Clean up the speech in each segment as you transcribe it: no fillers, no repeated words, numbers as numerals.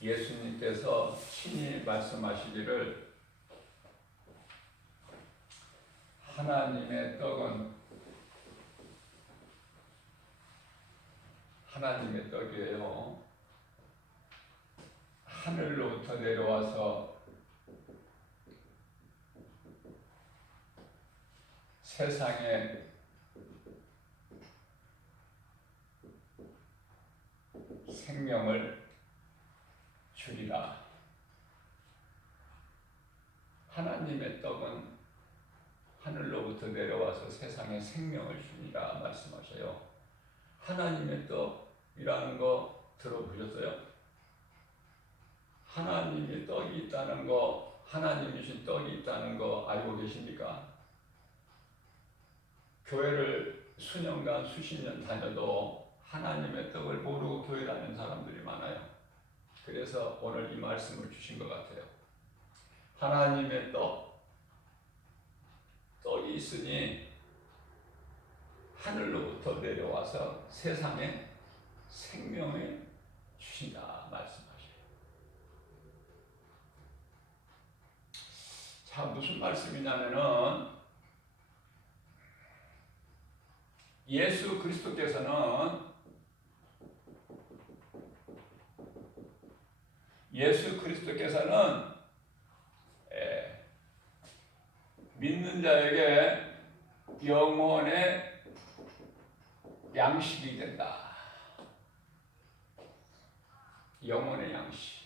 예수님께서 친히 말씀하시기를 하나님의 떡은 하나님의 떡이에요. 하늘로부터 내려와서 세상에 생명을 주리라. 하나님의 떡은 하늘로부터 내려와서 세상에 생명을 주니라 말씀하셔요. 하나님의 떡이라는 거 들어보셨어요? 하나님의 떡이 있다는 거, 하나님이 주신 떡이 있다는 거 알고 계십니까? 교회를 수년간 수십 년 다녀도 하나님의 떡을 모르고 교회 다니는 사람들이 많아요. 그래서 오늘 이 말씀을 주신 것 같아요. 하나님의 떡이 있으니 하늘로부터 내려와서 세상에 생명을 주신다 말씀하셔요. 자, 무슨 말씀이냐면은 예수 그리스도께서는 믿는 자에게 영혼의 양식이 된다. 영혼의 양식.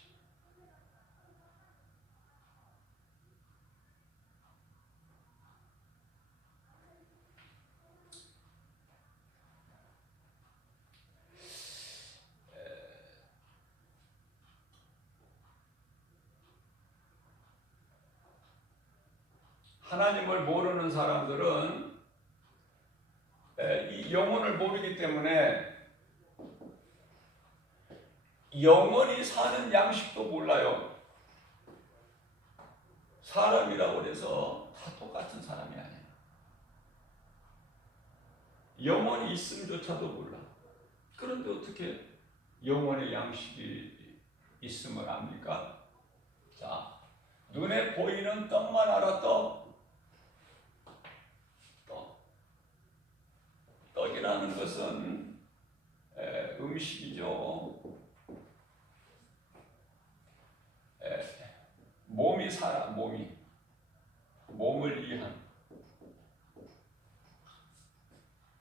하나님을 모르는 사람들은 이 영혼을 모르기 때문에 영원히 사는 양식도 몰라요. 사람이라고 해서 다 똑같은 사람이 아니에요. 영원히 있음조차도 몰라. 그런데 어떻게 영원의 양식이 있음을 압니까? 자, 눈에 보이는 떡만 알아. 떡이라는 것은 음식이죠. 몸이 살아. 몸을 위한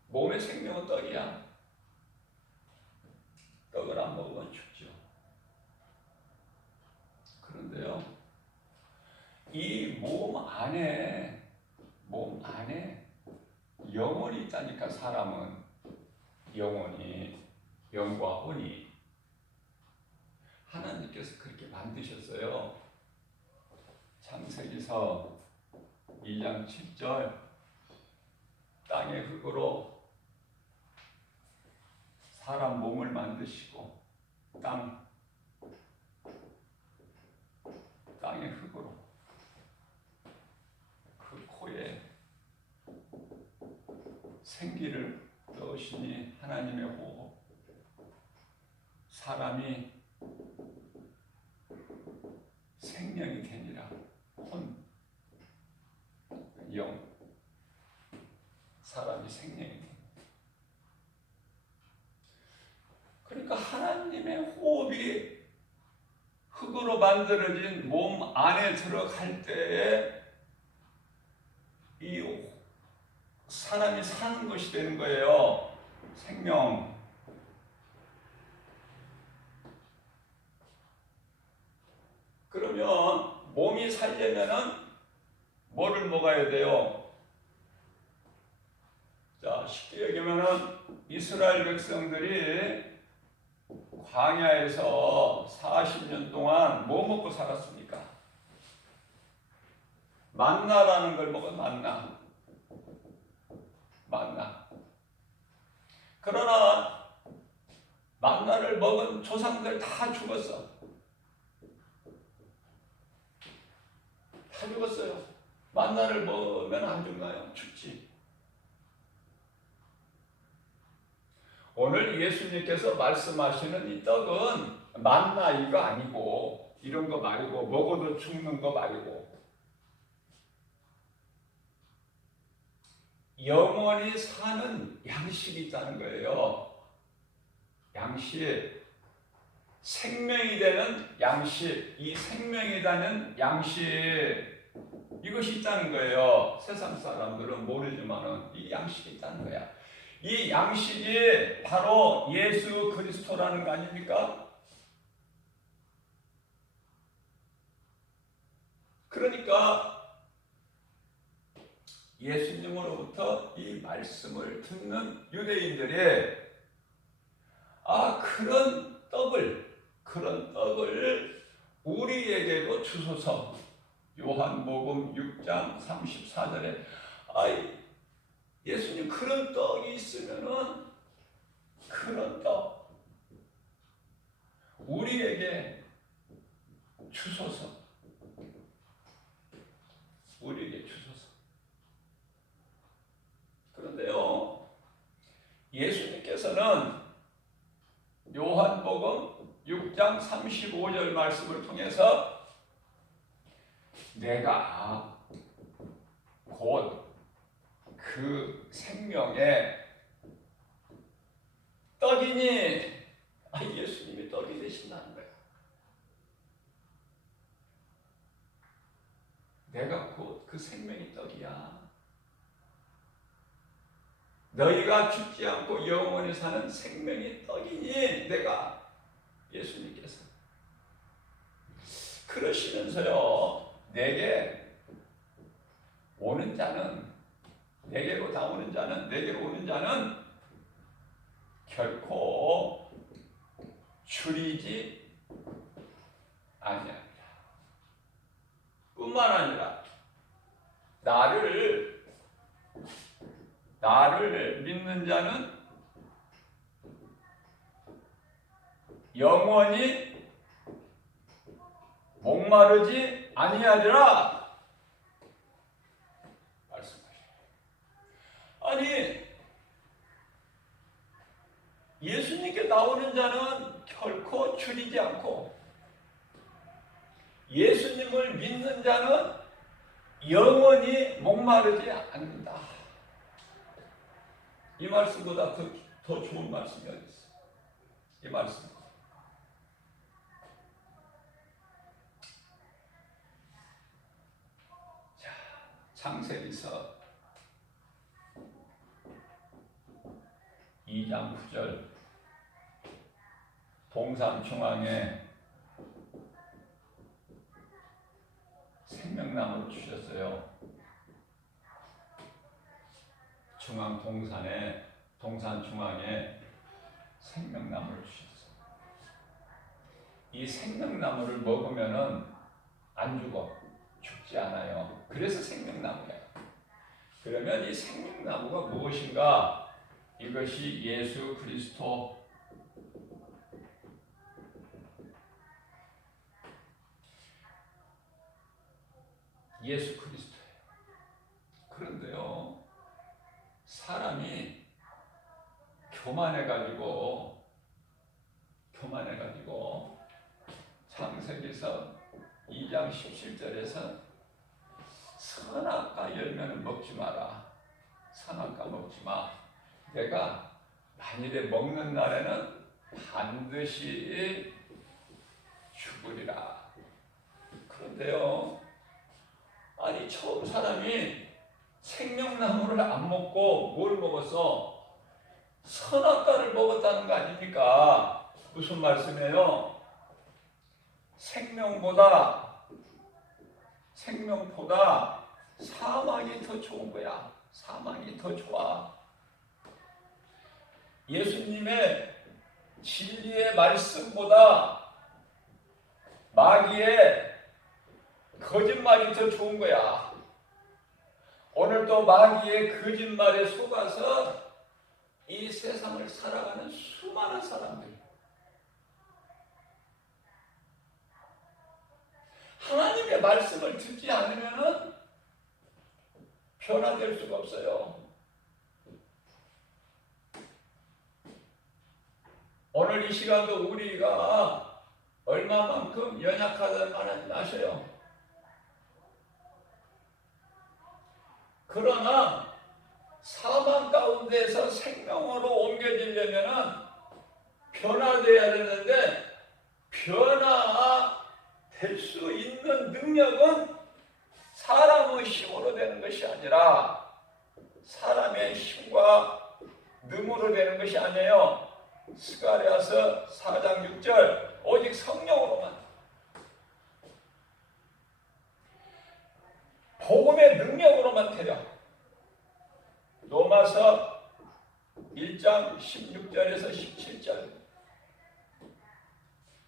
몸의 생명은 떡이야. 떡을 안 먹으면 죽죠. 그런데요, 이 몸 안에 영혼이 있다니까. 사람은 영혼이, 영과 혼이 하나님께서 그렇게 만드셨어요. 창세기서 1장 7절 땅의 흙으로 사람 몸을 만드시고 땅의 흙으로 그 코에 생기를 넣으시니 하나님의 호흡, 사람이 생명이 되니라. 영, 사람이 생명이 됩니다. 그러니까 하나님의 호흡이 흙으로 만들어진 몸 안에 들어갈 때에 이 사람이 사는 것이 되는 거예요. 생명. 그러면 몸이 살려면은 뭐를 먹어야 돼요? 자, 쉽게 얘기하면은 이스라엘 백성들이 광야에서 40년 동안 뭐 먹고 살았습니까? 만나라는 걸 먹어. 만나. 그러나 만나를 먹은 조상들 다 죽었어. 다 죽었어요. 만나를 먹으면 안 죽나요? 죽지. 오늘 예수님께서 말씀하시는 이 떡은 만나 이거 아니고 이런 거 말고 먹어도 죽는 거 말고 영원히 사는 양식이 있다는 거예요. 양식, 생명이 되는 양식, 이 생명이 되는 양식 이것이 있다는 거예요. 세상 사람들은 모르지만은 이 양식이 있다는 거야. 이 양식이 바로 예수 그리스도라는 거 아닙니까? 그러니까 예수님으로부터 이 말씀을 듣는 유대인들이 그런 떡을 우리에게도 주소서. 요한복음 6장 34절에 예수님 그런 떡이 있으면은 그런 떡 우리에게 주소서. 우리에게 주소서. 그런데요, 예수님께서는 요한복음 6장 35절 말씀을 통해서 내가 곧 그 생명의 떡이니 예수님이 떡이 되신다는 거야. 내가 곧 그 생명의 떡이야. 너희가 죽지 않고 영원히 사는 생명의 떡이니 내가 예수님께서 그러시면서요, 내게 오는 자는 내게로 오는 자는 결코 줄이지 아니하리라. 뿐만 아니라 나를 믿는 자는 영원히 목마르지 아니하리라 말씀하십니다. 아니, 예수님께 나오는 자는 결코 줄이지 않고 예수님을 믿는 자는 영원히 목마르지 않는다. 이 말씀보다 더 좋은 말씀이 어디 있어? 이 말씀. 자, 창세기서 2장 9절 동산 중앙에 생명나무를 주셨어요. 동산 중앙에 생명나무를 주셨어요. 이 생명나무를 먹으면은 안 죽지 않아요. 그래서 생명나무예요. 그러면 이 생명나무가 무엇인가? 이것이 예수 그리스도. 예수 그리스도예요. 그런데요, 사람이 교만해가지고 창세기서 2장 17절에서 선악과 열매는 먹지 마라. 선악과 먹지 마. 내가 만일에 먹는 날에는 반드시 죽으리라. 그런데요, 아니 처음 사람이 생명나무를 안 먹고 뭘 먹었어? 선악과를 먹었다는 거 아닙니까? 무슨 말씀이에요? 생명보다 사망이 더 좋은 거야. 사망이 더 좋아. 예수님의 진리의 말씀보다 마귀의 거짓말이 더 좋은 거야. 오늘도 마귀의 거짓말에 속아서 이 세상을 살아가는 수많은 사람들, 하나님의 말씀을 듣지 않으면 변화될 수가 없어요. 오늘 이 시간도 우리가 얼마만큼 연약하다는 하나님 아셔요. 그러나 사망 가운데서 생명으로 옮겨지려면 변화되어야 되는데 변화될 수 있는 능력은 사람의 힘으로 되는 것이 아니라 사람의 힘과 능으로 되는 것이 아니에요. 스가랴서 4장 6절 오직 성령으로만, 복음의 능력으로만 되려. 로마서 1장 16절에서 17절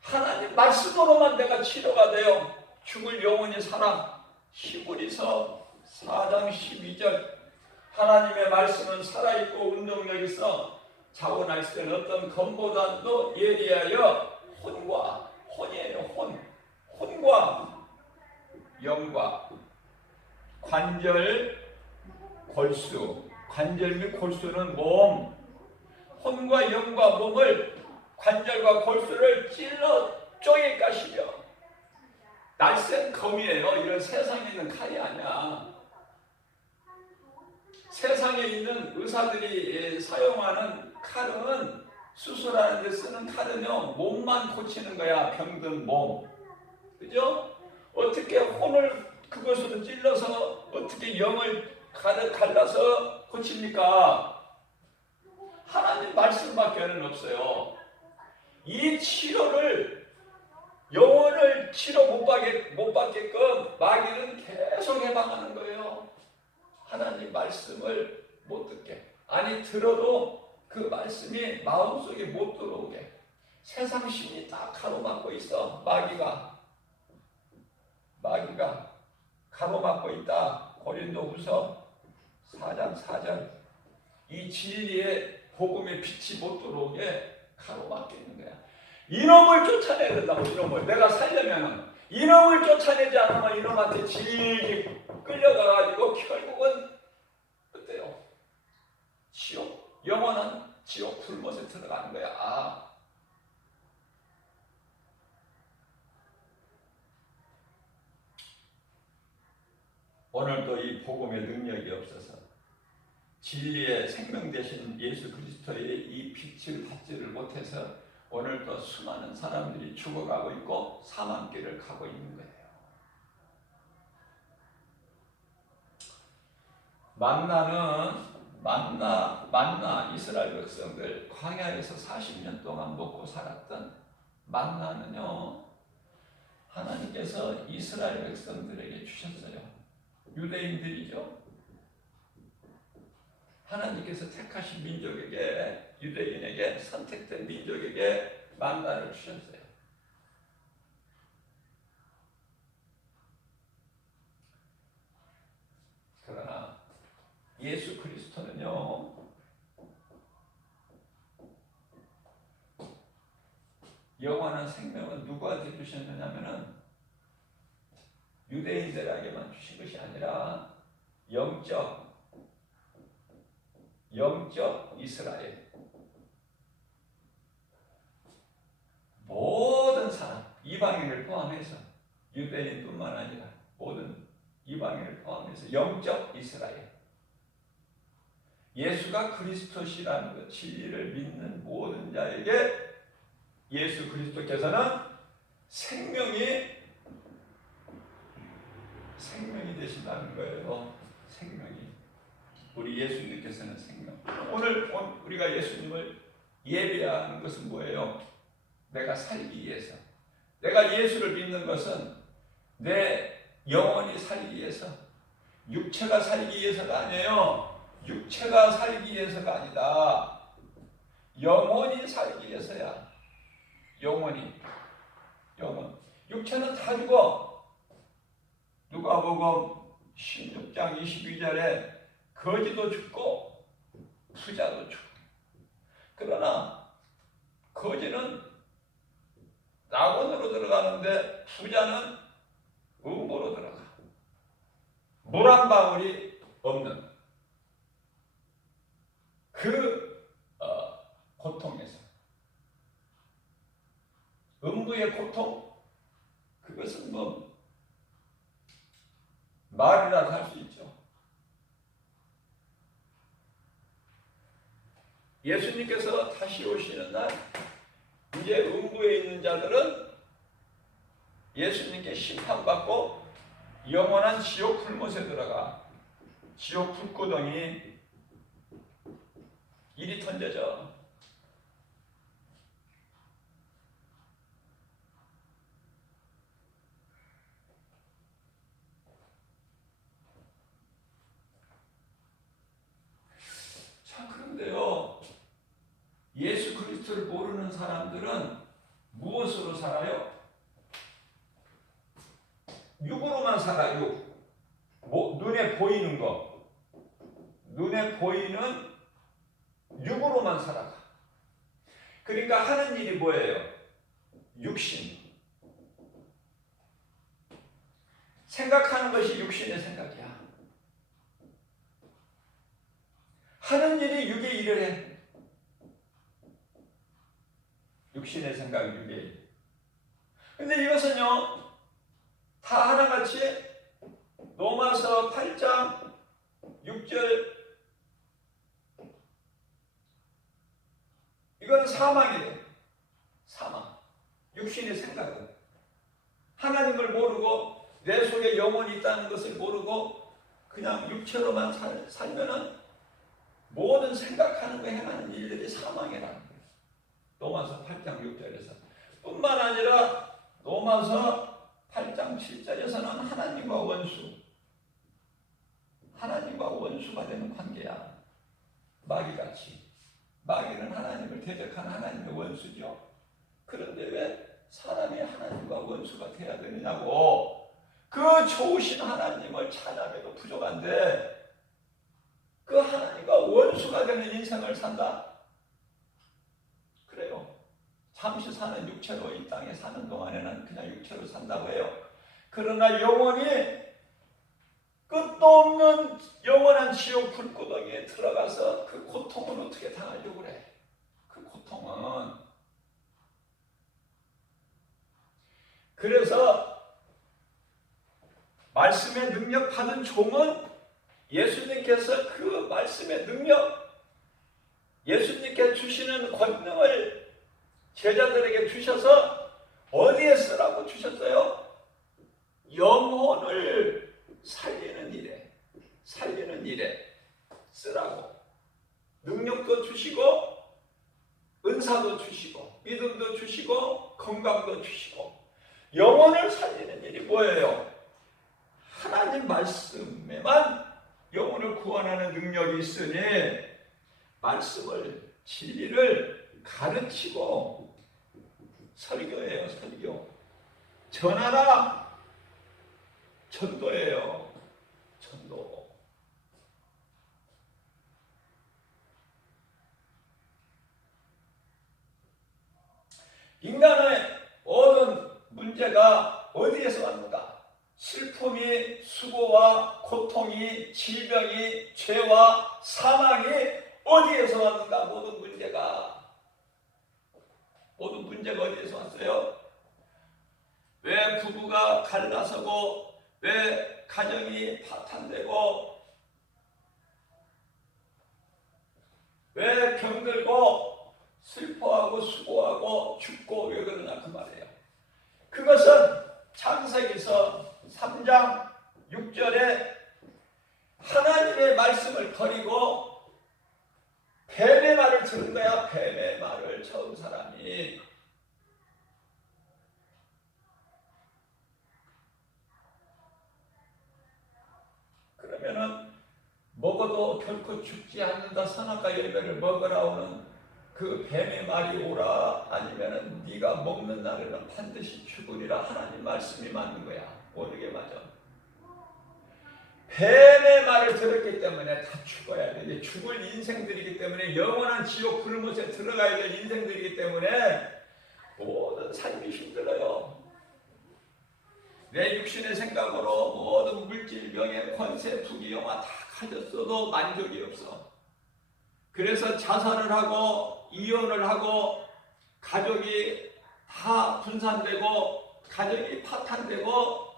하나님 말씀으로만 내가 치료가 되어 죽을 영혼이 살아. 히브리서 4장 12절 하나님의 말씀은 살아있고 운동력 있어 자고날 때는 어떤 검보다도 예리하여 혼이에요. 혼과 영과 관절, 골수, 관절 및 골수는 몸, 혼과 영과 몸을, 관절과 골수를 찔러 쪼개 까시려. 날쌘 검이에요. 이런 세상에 있는 칼이 아니야. 세상에 있는 의사들이 사용하는 칼은, 수술하는 데 쓰는 칼은요, 몸만 고치는 거야. 병든 몸. 그죠? 어떻게 혼을 그것으로 찔러서 어떻게 영을 갈라서 고칩니까? 하나님 말씀밖에는 없어요. 이 치료를, 영혼을 치료 못 받게끔 마귀는 계속 해방하는 거예요. 하나님 말씀을 못 듣게. 아니 들어도 그 말씀이 마음속에 못 들어오게. 세상 신이 다 가로막고 있어. 마귀가 가로막고 있다. 고린도후서 4장 4절 이 진리의 복음의 빛이 못 들어오게 가로막고 있는 거야. 이놈을 쫓아내야 된다고. 이놈을 내가 살려면은 이놈을 쫓아내지 않으면 이놈한테 질질 끌려가가지고 결국은 어때요? 지옥, 영원한 지옥 불못에 들어가는 거야. 오늘도 이 복음의 능력이 없어서 진리의 생명 되신 예수 그리스도의 이 빛을 받지를 못해서 오늘도 수많은 사람들이 죽어가고 있고 사망길을 가고 있는 거예요. 만나 이스라엘 백성들 광야에서 40년 동안 먹고 살았던 만나는요, 하나님께서 이스라엘 백성들에게 주셨어요. 유대인들이죠. 하나님께서 택하신 민족에게, 유대인에게, 선택된 민족에게 만나를 주셨어요. 그러나 예수 그리스도는요, 영원한 생명은 누구한테 주셨느냐면은 유대인들에게만 주신 것이 아니라 영적 이스라엘, 모든 사람, 이방인을 포함해서, 유대인뿐만 아니라 모든 이방인을 포함해서 영적 이스라엘, 예수가 그리스도시라는 것, 진리를 믿는 모든 자에게 예수 그리스도께서는 생명이 되신다는 거예요. 생명이. 우리 예수님께서는 생명. 오늘 우리가 예수님을 예배하는 것은 뭐예요? 내가 살기 위해서. 내가 예수를 믿는 것은 내 영혼이 살기 위해서, 육체가 살기 위해서가 아니에요. 육체가 살기 위해서가 아니다. 영혼이 살기 위해서야. 영혼. 육체는 다 죽어. 누가복음 16장 22절에 거지도 죽고 부자도 죽고. 그러나 거지는 낙원으로 들어가는데 부자는 음보로 들어가. 물 한 방울이 없는 그 고통에서. 음부의 고통, 그것은 뭐 말이라도 할 수 있죠. 예수님께서 다시 오시는 날 이제 음부에 있는 자들은 예수님께 심판받고 영원한 지옥 풀못에 들어가 지옥 불구덩이 이리 던져져. 자, 그런데요, 예수 그리스도를 모르는 사람들은 무엇으로 살아요? 육으로만 살아요. 눈에 보이는 거, 눈에 보이는 육으로만 살아가. 그러니까 하는 일이 뭐예요? 육신. 생각하는 것이 육신의 생각이야. 하는 일이 육의 일을 해. 육신의 생각, 육의 일. 근데 이것은요, 다 하나같이 로마서 8장 6절, 이거는 사망이래. 사망. 육신의 생각은. 하나님을 모르고 내 속에 영혼이 있다는 것을 모르고 그냥 육체로만 살면은 모든 생각하는 거 행하는 일들이 사망이라는 거예요. 로마서 8장 6절에서. 뿐만 아니라 로마서 8장 7절에서는 하나님과 원수, 하나님과 원수가 되는 관계야. 마귀같이. 마귀는 하나님을 대적하는 하나님의 원수죠. 그런데 왜 사람이 하나님과 원수가 돼야 되느냐고. 그 좋으신 하나님을 찬양해도 부족한데 그 하나님과 원수가 되는 인생을 산다? 그래요. 잠시 사는 육체로 이 땅에 사는 동안에는 그냥 육체로 산다고 해요. 그러나 영혼이 끝도 없는 영원한 지옥 불구덩이에 들어가서 그 고통은 어떻게 당하려고 그래? 그 고통은. 그래서 말씀의 능력 받은 종은 예수님께서 그 말씀의 능력, 예수님께 주시는 권능을 제자들에게 주셔서 어디에 쓰라고 주셨어요? 영혼을 살리는 일에 쓰라고. 능력도 주시고 은사도 주시고 믿음도 주시고 건강도 주시고. 영혼을 살리는 일이 뭐예요? 하나님 말씀에만 영혼을 구원하는 능력이 있으니 말씀을, 진리를 가르치고 설교예요. 설교. 전하라. 전도예요. 전도. 인간의 모든 문제가 어디에서 왔는가? 슬픔이, 수고와 고통이, 질병이, 죄와 사망이 어디에서 왔는가? 모든 문제가 어디에서 왔어요? 왜 부부가 갈라서고, 왜 가정이 파탄되고, 왜 병들고 슬퍼하고 수고하고 죽고 왜 그러나 그 말이에요. 그것은 창세기서 3장 6절에 하나님의 말씀을 버리고 뱀의 말을 들은 거야. 뱀의 말을 처음 사람이. 그러면은 먹어도 결코 죽지 않는다 선악과 열매를 먹으라오는 그 뱀의 말이 오라, 아니면은 네가 먹는 날에는 반드시 죽으리라. 하나님 말씀이 맞는 거야. 어느 게 맞아? 뱀의 말을 들었기 때문에 다 죽어야 돼. 이제 죽을 인생들이기 때문에, 영원한 지옥 불못에 들어가야 될 인생들이기 때문에 모든 삶이 힘들어요. 내 육신의 생각으로 모든 물질, 명예, 권세, 부귀, 영화 다 가졌어도 만족이 없어. 그래서 자살을 하고 이혼을 하고 가족이 다 분산되고 가정이 파탄되고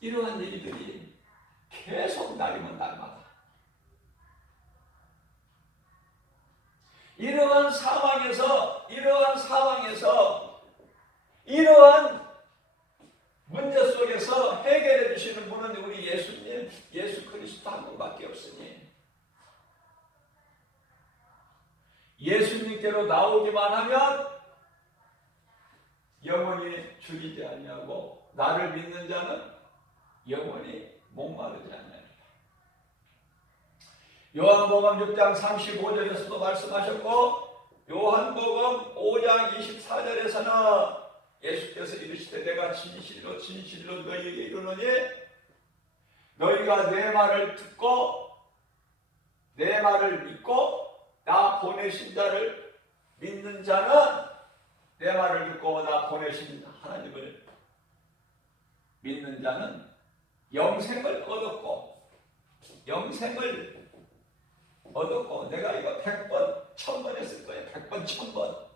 이러한 일들이 계속 날이면 날마다 이러한 상황에서 이러한 문제 속에서 해결해 주시는 분은 우리 예수님, 예수 그리스도 한 분밖에 없으니 예수님께로 나오기만 하면 영원히 죽이지 아니하고 나를 믿는 자는 영원히 목마르지 아니하리라. 요한복음 6장 35절에서도 말씀하셨고 요한복음 5장 24절에서는 예수께서 이르시되 내가 진실로 진실로 너희에게 이르노니 너희가 내 말을 듣고 내 말을 믿고 나 보내신 자를 믿는 자는 내 말을 듣고 나 보내신 하나님을 믿는 자는 영생을 얻었고 내가 이거 100번 1000번 했을 거예요. 100번 1000번.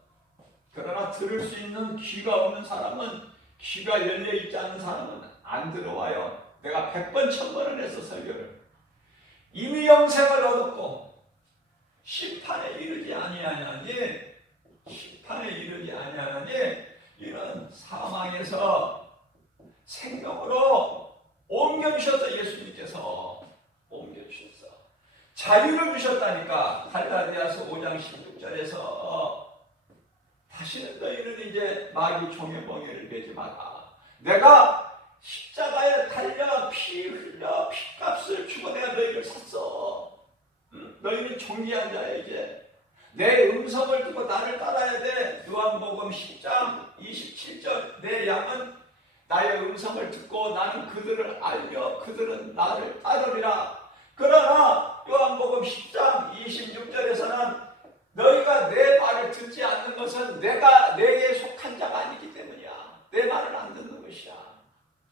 그러나 들을 수 있는 귀가 없는 사람은, 귀가 열려있지 않은 사람은 안 들어와요. 내가 100번 1000번을 해서 설교를 이미 영생을 얻었고 심판에 이르지 아니하니 이런 사망에서 생명으로 옮겨주셔서 예수님께서 옮겨주셨어. 자유를 주셨다니까. 갈라디아서 5장 16절에서 다시는 너희는 이제 마귀 종의 멍에를 매지 마라. 내가 십자가에 달려 피 흘려 피값을 주고 내가 너희를 샀어. 너희는 존귀한 자야. 이제 내 음성을 듣고 나를 따라야 돼. 요한복음 10장 27절 내 양은 나의 음성을 듣고 나는 그들을 알며 그들은 나를 따르리라. 그러나 요한복음 10장 26절에서는 너희가 내 말을 듣지 않는 것은 내가 내게 속한 자가 아니기 때문이야. 내 말을 안 듣는 것이야.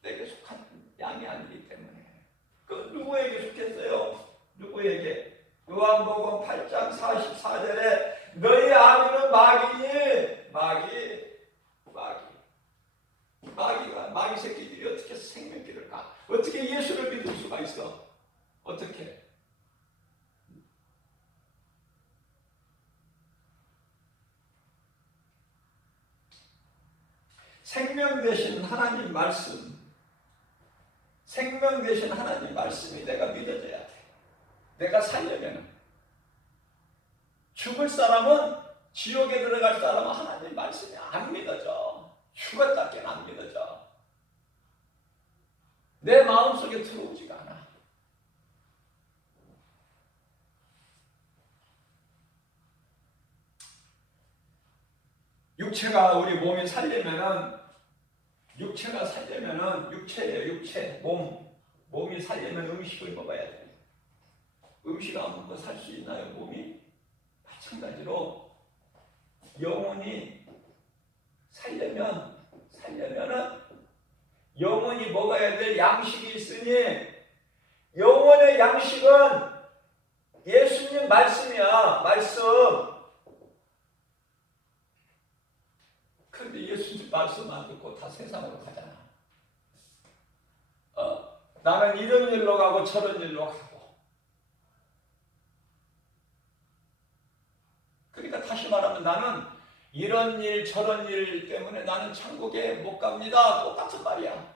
내게 속한 양이 아니기 때문에. 그 누구에게 속했어요? 누구에게? 요한복음 8장 44절에 너희 아비는 마귀니 마귀 새끼들이 어떻게 생명길을 가? 어떻게 예수를 믿을 수가 있어? 어떻게? 생명 되신 하나님 말씀, 생명 되신 하나님 말씀이 내가 믿어져야 돼. 내가 살려면 죽을 사람은, 지옥에 들어갈 사람은 하나님 말씀이 안 믿어져. 죽었다께는 안 믿어져. 내 마음속에 들어오지가 않아. 육체가 우리 몸이 살려면은, 육체예요. 육체, 몸이 살려면 음식을 먹어야 돼. 음식 안 먹고 살 수 있나요, 몸이? 마찬가지로 영혼이 살려면은 영혼이 먹어야 될 양식이 있으니, 영혼의 양식은 예수님 말씀이야. 말씀. 그런데 예수님 말씀 안 듣고 다 세상으로 가잖아. 나는 이런 일로 가고 저런 일로 가고. 그러니까 다시 말하면 나는 이런 일 저런 일 때문에 나는 천국에 못 갑니다. 똑같은 말이야.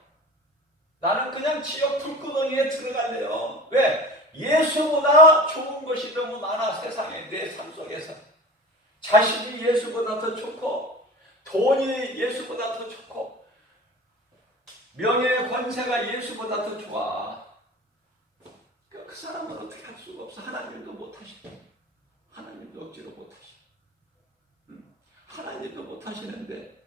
나는 그냥 지옥 불구덩이에 들어갈래요. 왜? 예수보다 좋은 것이 너무 많아. 세상에, 내 삶 속에서. 자식이 예수보다 더 좋고, 돈이 예수보다 더 좋고, 명예의 권세가 예수보다 더 좋아. 그 사람은 어떻게 할 수가 없어. 하나님도 못하시고, 하나님도 억지로 못하시고, 하나님도 못하시는데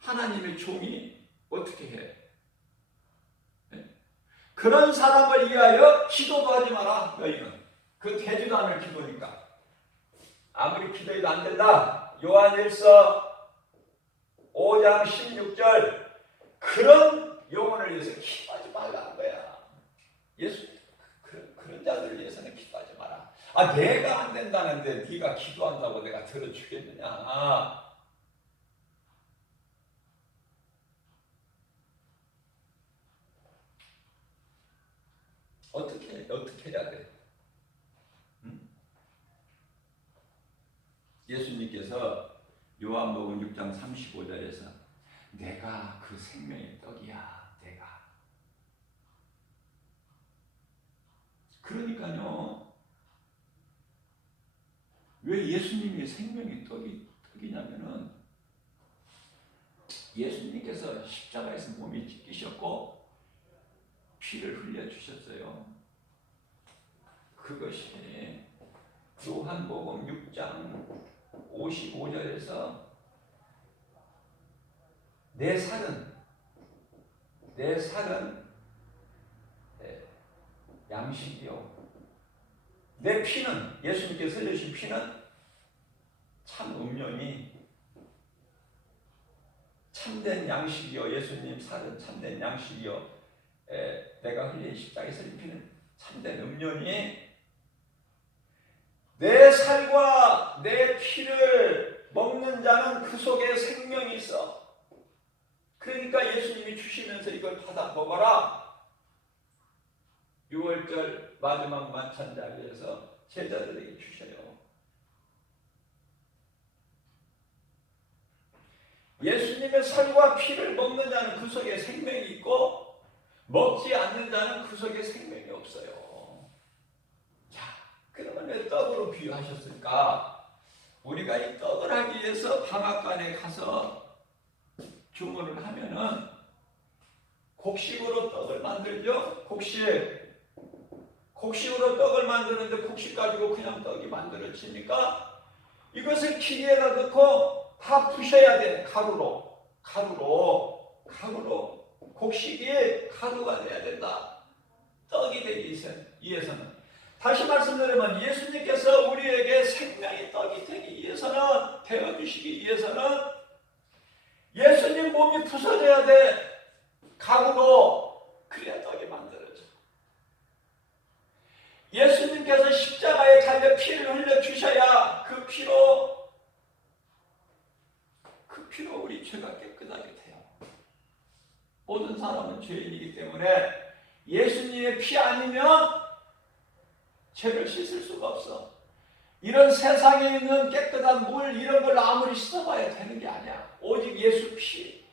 하나님의 종이 어떻게 해? 그런 사람을 위하여 기도도 하지 마라. 너희는 그 되지도 않을 기도니까. 아무리 기도해도 안 된다. 요한일서 5장 16절 그런 영혼을 위해서 기도하지 말라는 거야. 예수 그런 자들을 위해서는 기도하지 마라. 내가 안 된다는데 네가 기도한다고 내가 들어주겠느냐. 어떻게 해야 돼? 응? 예수님께서 요한복음 6장 35절에서 내가 그 생명의 떡이야. 내가. 그러니까요. 왜 예수님이 생명의 떡이냐면은 예수님께서 십자가에서 몸이 찢기셨고 피를 흘려주셨어요. 그것이 요한복음 6장 55절에서 내 살은 양식이요. 내 피는, 예수님께서 흘려주신 피는 참 음료니 참된 양식이요. 예수님 살은 참된 양식이요. 내가 흘린 십자가에서 흘린 피는 참된 음료니 내 살과 내 피를 먹는 자는 그 속에 생명이 있어. 그러니까 예수님이 주시면서 이걸 받아 먹어라. 6월절 마지막 만찬 자리에서 제자들에게 주셔요. 예수님의 살과 피를 먹는 자는 그 속에 생명이 있고 먹지 않는 자는 그 속에 생명이 없어요. 자, 그러면 왜 떡으로 비유하셨을까? 우리가 이 떡을 하기 위해서 방앗간에 가서 주문을 하면은 곡식으로 떡을 만들죠. 곡식으로 떡을 만드는데 곡식 가지고 그냥 떡이 만들어지니까 이것을 기계에다 넣고 다 부셔야 돼. 가루로 곡식이 가루가 돼야 된다. 떡이 되기 위해서는. 다시 말씀드리면 예수님께서 우리에게 생명의 떡이 되기 위해서는, 되어주시기 위해서는 예수님 몸이 부서져야 돼. 가루로. 그래야 떡이 만들어져. 예수님께서 십자가에 달려 피를 흘려 주셔야 그 피로 우리 죄가 깨끗하게 돼요. 모든 사람은 죄인이기 때문에 예수님의 피 아니면 죄를 씻을 수가 없어. 이런 세상에 있는 깨끗한 물 이런 걸 아무리 씻어봐야 되는 게 아니야. 오직 예수 피.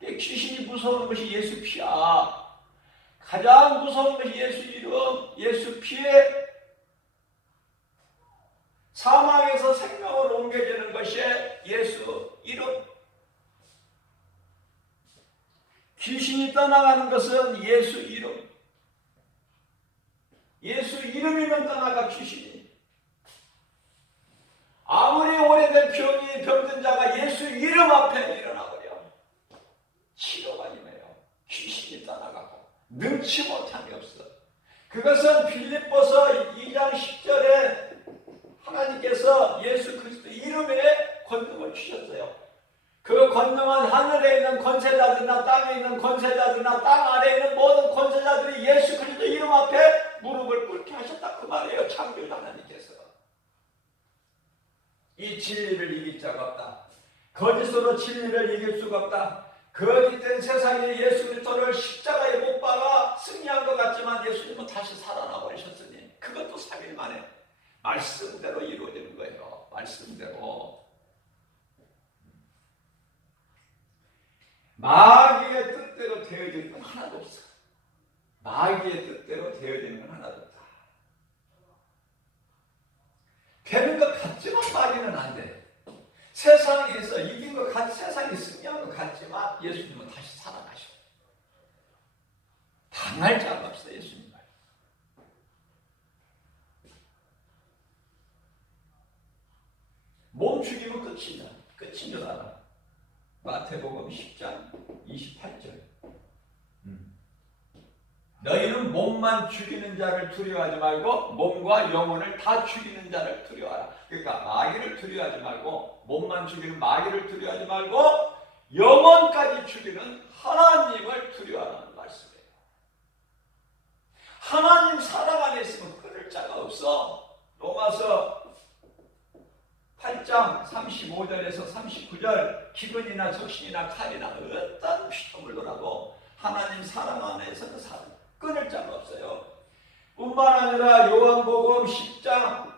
귀신이 무서운 것이 예수 피야. 가장 무서운 것이 예수 이름, 예수 피에 사망에서 생명으로 옮겨지는 것이 예수 이름. 귀신이 떠나가는 것은 예수 이름. 예수 이름이면 떠나가 귀신이. 아무리 오래된 병든 자가 예수 이름 앞에 일어나버려. 치료가 임해요. 귀신이 떠나가고 능치 못함이 없어. 그것은 빌립보서 2장 10절에 하나님께서 예수 그리스도 이름에 권능을 주셨어요. 그 권능은 하늘에 있는 권세자들이나 땅에 있는 권세자들이나 땅 아래에 있는 모든 권세자들이 예수 그리스도 이름 앞에 무릎을 꿇게 하셨다. 그 말이에요. 창조주 하나님께서. 이 진리를 이길 자가 없다. 거짓으로 진리를 이길 수가 없다. 거짓된 세상에 예수 그리스도를 십자가에 못 박아 승리한 것 같지만 예수님은 다시 살아나 버리셨으니 그것도 3일 만에 말씀대로 이루어지는 거예요. 말씀대로. 마귀의 뜻대로 되어지는 건 하나도 없어. 마귀의 뜻대로 되어지는 건 하나도 없다. 되는 것 같지만 마귀는 안 돼. 세상에서 이긴 것 같, 세상이 승리한 것 같지만 예수님은 다시 살아나셔. 당할 자가 없어 예수님을. 몸 죽이면 끝인 줄 알아. 마태복음 10장 28절. 너희는 몸만 죽이는 자를 두려워하지 말고 몸과 영혼을 다 죽이는 자를 두려워하라. 그러니까 마귀를 두려워하지 말고 몸만 죽이는 마귀를 두려워하지 말고 영혼까지 죽이는 하나님을 두려워하라는 말씀이에요. 하나님 사랑 안에 있으면 끊을 자가 없어. 로마서 10장 35절에서 39절 기근이나 적신이나 칼이나 어떤 피조물더라도 하나님 사랑 안에서는 끊을 자가 없어요. 뿐만 아니라 요한복음 10장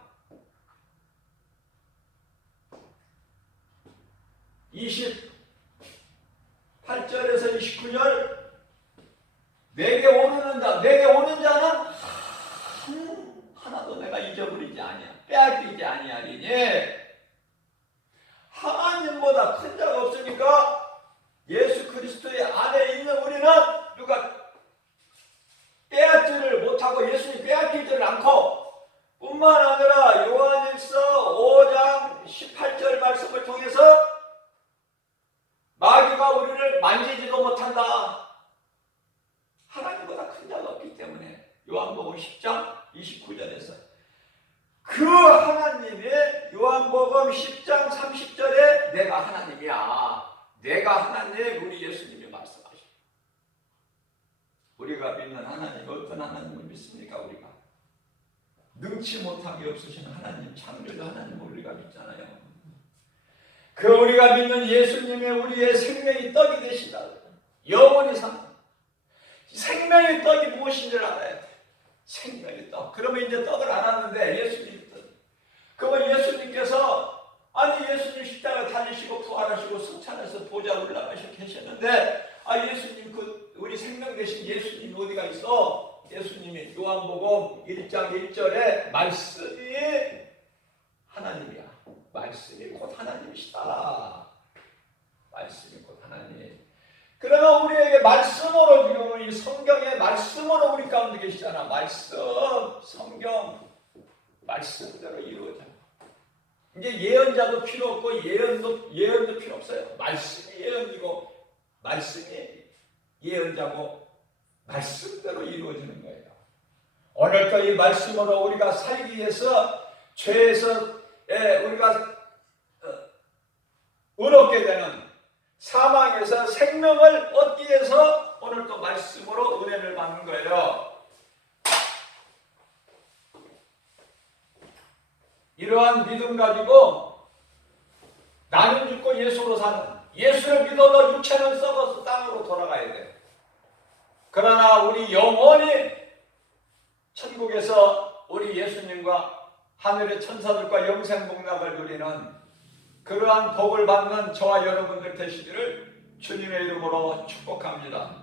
28절에서 29절 내게 오는 자는 하나도 내가 잊어버리지 아니야. 빼앗기지 아니하리니. 하나님보다 큰 자가 없으니까 예수 그리스도의 안에 있는 우리는 누가 빼앗지를 못하고 예수님 빼앗기지를 않고 뿐만 아니라 요한일서 5장 18절 말씀을 통해서 마귀가 우리를 만지지도 못한다. 하나님보다 큰 자가 없기 때문에 요한복음 10장 29절에서 그 하나님이 요한복음 10장 30절에 내가 하나님이야. 내가 하나님, 우리 예수님이 말씀하셔. 우리가 믿는 하나님, 어떤 하나님을 믿습니까? 우리가 능치 못함이 없으신 하나님, 창조주 하나님 우리가 믿잖아요. 그 우리가 믿는 예수님의 우리의 생명이 떡이 되시다. 영원히 산 생명의 떡이 무엇인지 알아야 돼. 생명의 떡. 그러면 이제 떡을 알았는데 예수님 떡. 그러면 예수님께서 예수님 십자가 달리시고 부활하시고 승천해서 보좌 올라가셔 계셨는데 예수님 우리 생명 되신 예수님 어디가 있어? 예수님이 요한복음 1장 1절에 말씀이 하나님이야. 말씀이 곧 하나님이시다. 말씀이 곧 하나님. 그러면 우리에게 말씀으로 지금 이 성경의 말씀으로 우리 가운데 계시잖아. 말씀, 성경, 말씀대로 이루어져. 이제 예언자도 필요 없고 예언도 필요 없어요. 말씀이 예언이고 말씀이 예언자고 말씀대로 이루어지는 거예요. 오늘도 이 말씀으로 우리가 살기 위해서 죄에서 우리가 의롭게 되는 사망에서 생명을 얻기 위해서 오늘 또 말씀으로 은혜를 받는 거예요. 이러한 믿음 가지고 나는 죽고 예수로 사는, 예수를 믿어도 육체는 썩어서 땅으로 돌아가야 돼. 그러나 우리 영원히 천국에서 우리 예수님과 하늘의 천사들과 영생복락을 누리는 그러한 복을 받는 저와 여러분들 되시기를 주님의 이름으로 축복합니다.